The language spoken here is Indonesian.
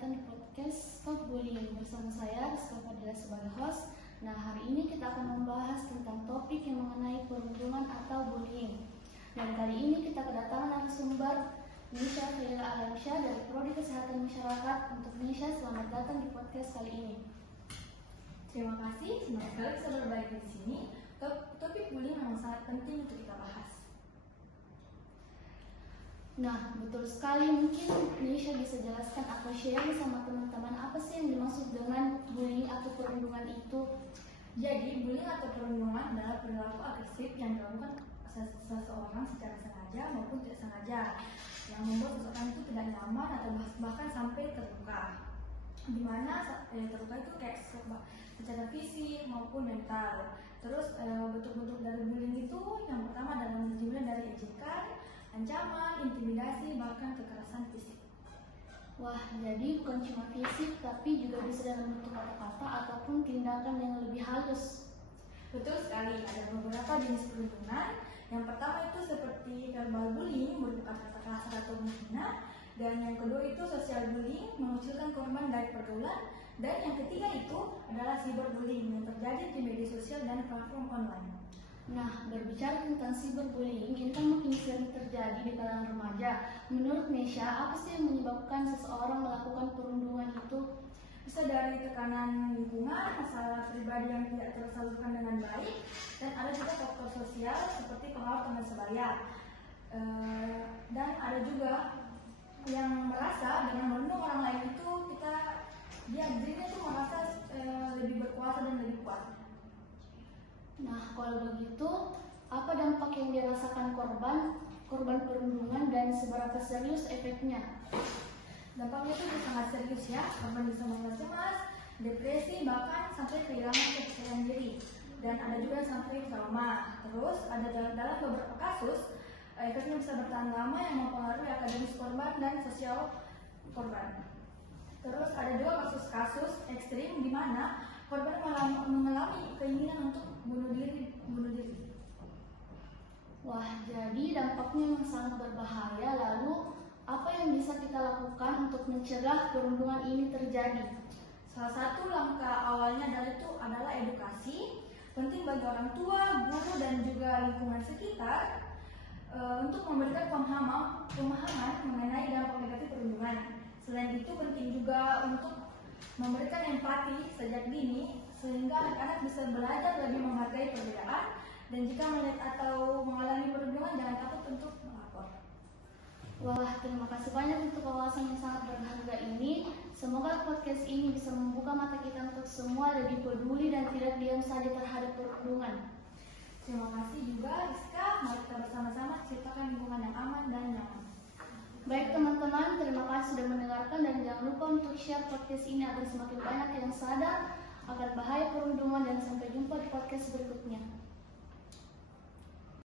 datang di podcast Stop Bullying bersama saya Rizka Fadila sebagai host. Nah, hari ini kita akan membahas tentang topik yang mengenai perundungan atau bullying. Dan kali ini kita kedatangan narasumber Nisha Felila Alamsyah dari Prodi Kesehatan Masyarakat. Untuk Nisha, selamat datang di podcast kali ini. Terima kasih, senang sekali bisa berbagi di sini. Topik bullying memang sangat penting untuk kita bahas. Nah, betul sekali. Mungkin Nisha bisa jelaskan atau sharing sama teman-teman apa sih yang dimaksud dengan bullying atau perundungan itu? Jadi, bullying atau perundungan adalah perilaku agresif yang dilakukan seseorang secara sengaja maupun tidak sengaja, yang membuat seseorang itu tidak nyaman atau bahkan sampai terluka. Dimana terluka itu kayak secara fisik maupun mental. Terus bentuk-bentuk dari bullying itu yang pertama adalah dimulai dari ejekan, ancaman, intimidasi, bahkan kekerasan fisik. Wah, jadi bukan cuma fisik, tapi juga bisa dalam bentuk kata-kata ataupun tindakan yang lebih halus. Betul sekali, ada beberapa jenis perundungan. Yang pertama itu seperti verbal bullying, berupa kata kasar atau menghina. Dan yang kedua itu social bullying, mengucilkan korban dari pergaulan. Dan yang ketiga itu adalah cyberbullying yang terjadi di media sosial dan platform online. Nah, berbicara tentang cyberbullying, ini kan makin sering terjadi di kalangan remaja. Menurut Nisha, apa sih yang menyebabkan seseorang melakukan perundungan itu? Bisa dari tekanan lingkungan, masalah pribadi yang tidak tersalurkan dengan baik, dan ada juga faktor sosial seperti pengaruh teman sebaya. Dan ada juga yang merasa dengan melindungi orang lain itu dirinya tuh merasa lebih berkuasa dan lebih kuat. Nah, kalau begitu, apa dampak yang dirasakan korban perundungan dan seberapa serius efeknya? Dampaknya itu sangat serius ya, korban bisa merasa cemas, depresi, bahkan sampai kehilangan kepercayaan diri. Dan ada juga sampai trauma. Terus ada dalam beberapa kasus, efeknya bisa bertahan lama yang mempengaruhi akademis korban dan sosial korban. Terus ada juga kasus-kasus ekstrim di mana korban mengalami keinginan untuk bunuh diri. Wah, jadi dampaknya memang sangat berbahaya. Lalu, apa yang bisa kita lakukan untuk mencegah perundungan ini terjadi? Salah satu langkah awalnya adalah edukasi. Penting bagi orang tua, guru, dan juga lingkungan sekitar untuk memberikan pemahaman mengenai dampak negatif perundungan. Selain itu penting juga untuk memberikan empati sejak dini sehingga anak-anak bisa belajar lebih menghargai perbedaan, dan jika melihat atau mengalami perundungan jangan takut untuk melapor. Wah, terima kasih banyak untuk wawasan yang sangat berharga ini. Semoga podcast ini bisa membuka mata kita untuk semua lebih peduli dan tidak diam saja terhadap perundungan. Terima kasih juga Rizka, mari kita bersama-sama ciptakan lingkungan yang aman dan nyaman. Baik teman-teman, terima kasih sudah mendengarkan dan jangan lupa untuk share podcast ini agar semakin banyak yang sadar akan bahaya perundungan, dan sampai jumpa di podcast berikutnya.